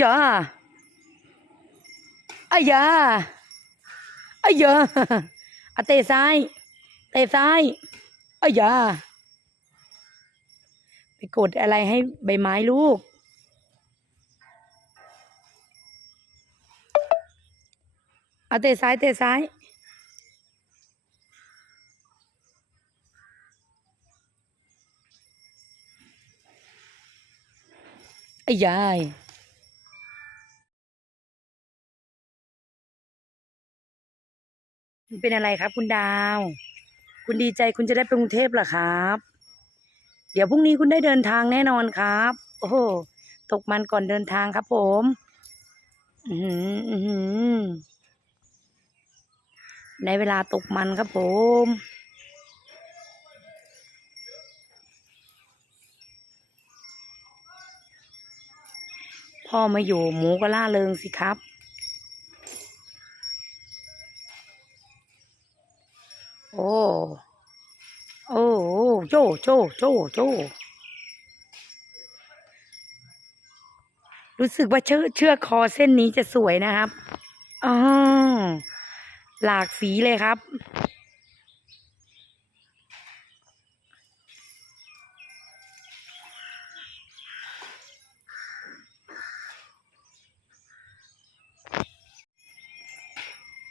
ยาอายาอายาอะเตะซ้าย เตะซ้ายอายาไปกดอะไรให้ใบไม้ลูก เอาเตะซ้าย เตะซ้ายไอ้ยาย เป็นอะไรครับ คุณดาว คุณดีใจคุณจะได้ไปกรุงเทพเหรอครับ เดี๋ยวพรุ่งนี้คุณได้เดินทางแน่นอนครับ โอ้โหตกมันก่อนเดินทางครับ ผม อือหืออือหือในเวลาตกมันครับผม พ่อมาอยู่หมูก็ล่าเริงสิครับ อ้โจโจโจโจรู้สึกว่าเชือกเชือกคอเส้นนี้จะสวยนะครับอ๋อหลากสีเลยครับ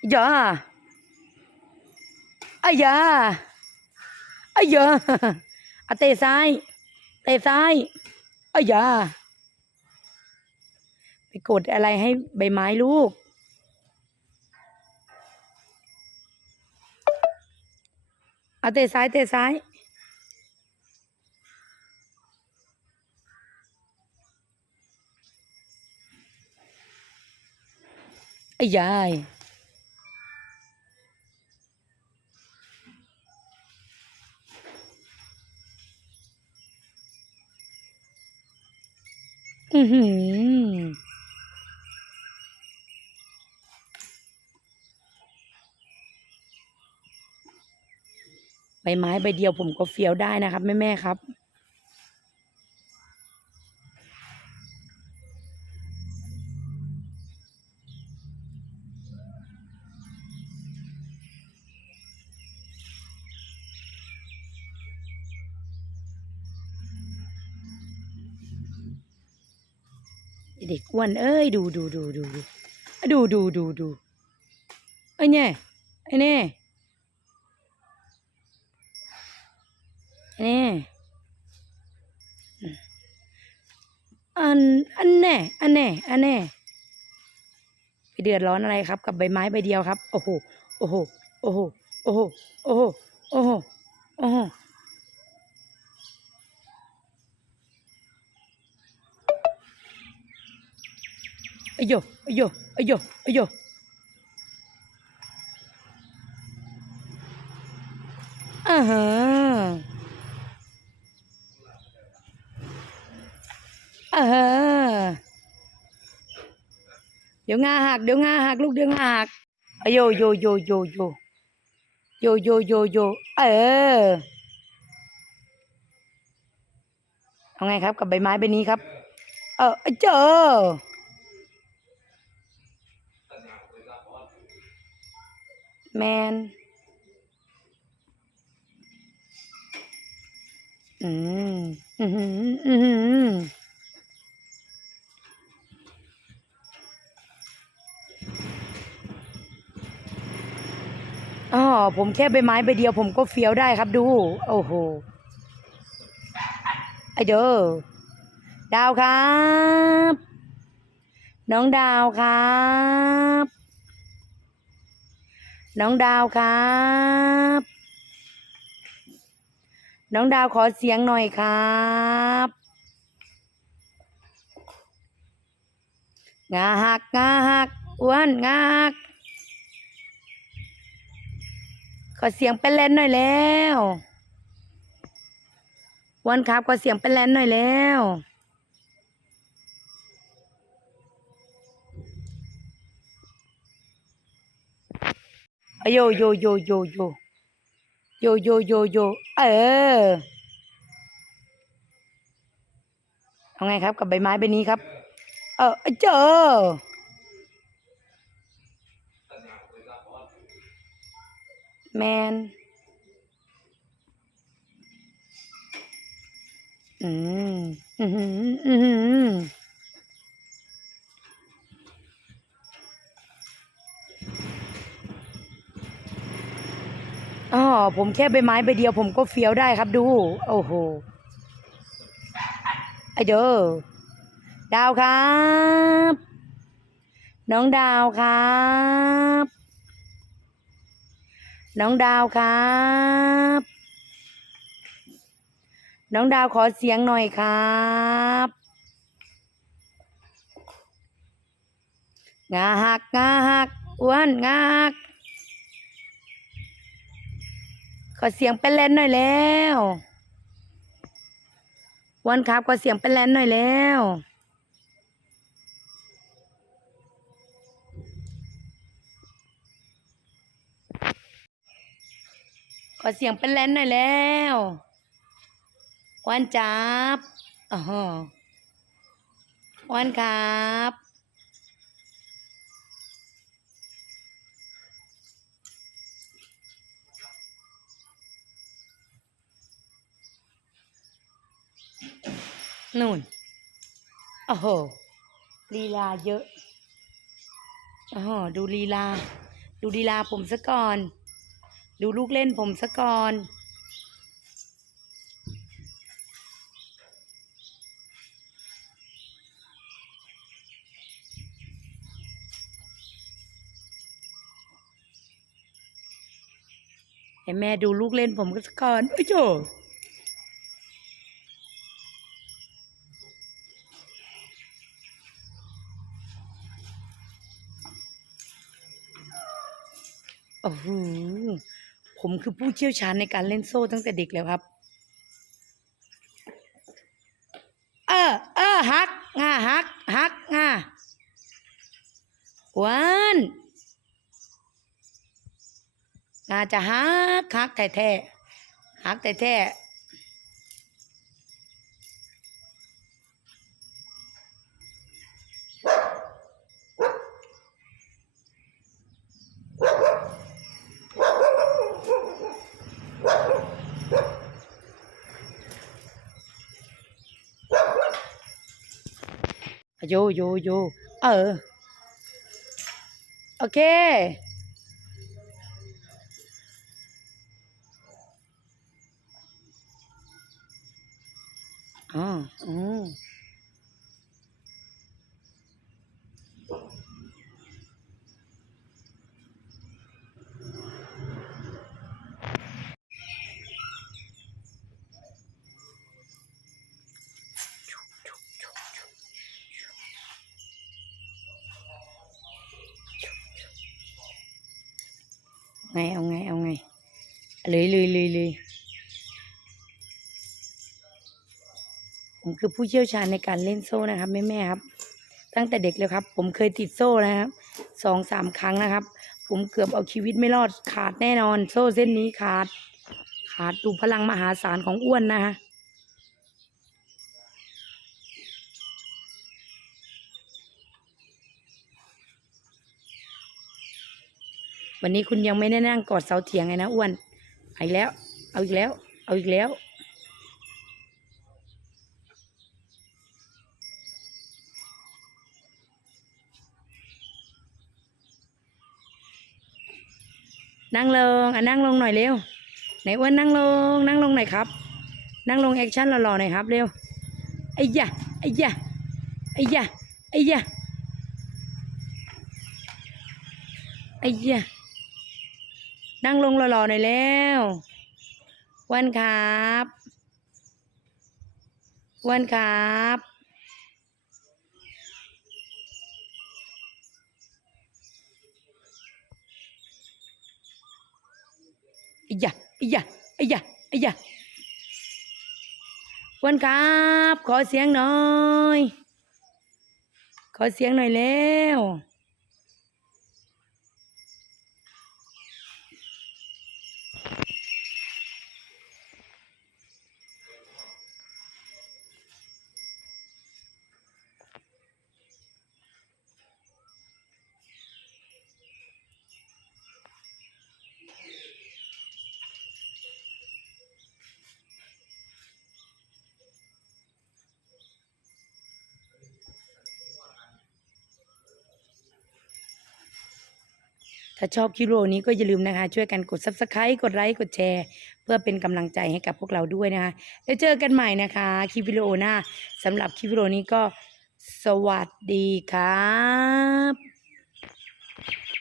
อย่าอายาอายา อะเตะซ้าย เตะซ้ายอายาไปกดอะไรให้ใบไม้ลูก เอาเตะซ้ายเตะซ้าย ไอ้ยาย หือใบไม้ใบเดียวผมก็เฟี้ยวได้นะครับ แม่แม่ครับ เด็กอ้วนเอ้ยดูดูดูดูดูดูดูดูดูไอ้เนี่ยไอ้เนี่ยไอ้เนี่ยอันอันแน่อันแน่อันแน่ไปเดือดร้อนอะไรครับ กับใบไม้ใบเดียวครับ โอ้โหโอ้โหโอ้โหโอ้โหโอ้โหโอ้โหโอ้โหอ้โอโยอโยอโยอโยอ่าฮะอ่าฮะเดี๋ยวงาหักเดี๋ยวงาหักลูกเดี๋ยวงาหักอโยโยโยโยโยโยโยโยโยเออเอาไงครับกับใบไม้ใบนี้ครับ เออเจอ แมน อืม อืมอืมอ๋อผมแค่ใบไม้ใบเดียวผมก็เฟี้ยวได้ครับดู โอ้โห ไอเด้อ ดาวครับ น้องดาวครับ น้องดาวครับ น้องดาวขอเสียงหน่อยครับ งาหักงาหักอ้วนงาหัก ขอเสียงเป็นแลนหน่อยแล้วอ้วันครับขอเสียงเป็นแลนหน่อยแล้ว โยโยโยโยโยโยโยโยโยเออเอาไงครับกับใบไม้ใบนี้ครับ เอออเจอแมนอืมอืมอืม อ๋อผมแค่ใบไม้ใบเดียวผมก็เฟี้ยวได้ครับดู โอ้โห ไอเด้อ ดาวครับ น้องดาวครับ น้องดาวครับ น้องดาวขอเสียงหน่อยครับงาหักงาหักอ้วนงาหัก ขอเสียงเป็นแลนหน่อยแล้ววันครับขอเสียงเป็นแลนหน่อยแล้วขอเสียงเป็นแลนหน่อยแล้ววันจับอ๋อวันครับ นู่น โอ้โห ลีลาเยอะโอ้โหดูลีลา ดูลีลาผมซะก่อน ดูลูกเล่นผมซะก่อนให้แม่ดูลูกเล่นผมก็ซะก่อนโอ้ยโจ โอ้โหผมคือผู้เชี่ยวชาญในการเล่นโซ่ตั้งแต่เด็กแล้วครับ เออเออฮักง่าฮักฮักง่าวันงาจะฮักฮักแท้แท้ๆฮักแท้แท้ๆ โยโยโยเไงเอาไงเอาไงเลยเลยเลยเลยผมคือผู้เชี่ยวชาญในการเล่นโซ่นะครับแม่แม่ครับ ตั้งแต่เด็กเลยครับ ผมเคยติดโซ่นะครับสองสามครั้งนะครับ ผมเกือบเอาชีวิตไม่รอดขาดแน่นอน โซ่เส้นนี้ขาด ขาดดูพลังมหาศาลของอ้วนนะฮะ วันนี้คุณยังไม่ได้นั่งกอดเสาเถียงไงนะอ้วนเอาอีกแล้ว เอาอีกแล้ว เอาอีกแล้ว นั่งลงอะนั่งลงหน่อยเร็ว ไหนอ้วนนั่งลง นั่งลงหน่อยครับ นั่งลงแอคชั่นหล่อๆหน่อยครับเร็วไอ้ยะไอ้ยะไอ้ยะไอ้ยะไอ้ยะ นั่งลงหล่อๆหน่อยแล้ววันครับวันครับอ้ยะอ้ยะอ้ยะอ้ยะวันครับ ขอเสียงหน่อย ขอเสียงหน่อยแล้ว ถ้าชอบคลิปวิดีโอนี้ก็อย่าลืมนะคะ ช่วยกันกด subscribe กดไลค์กดแชร์ เพื่อเป็นกำลังใจให้กับพวกเราด้วยนะคะแล้วเจอกันใหม่นะคะคลิปวิดีโอหน้าสำหรับคลิปวิดีโอนี้ก็สวัสดีครับ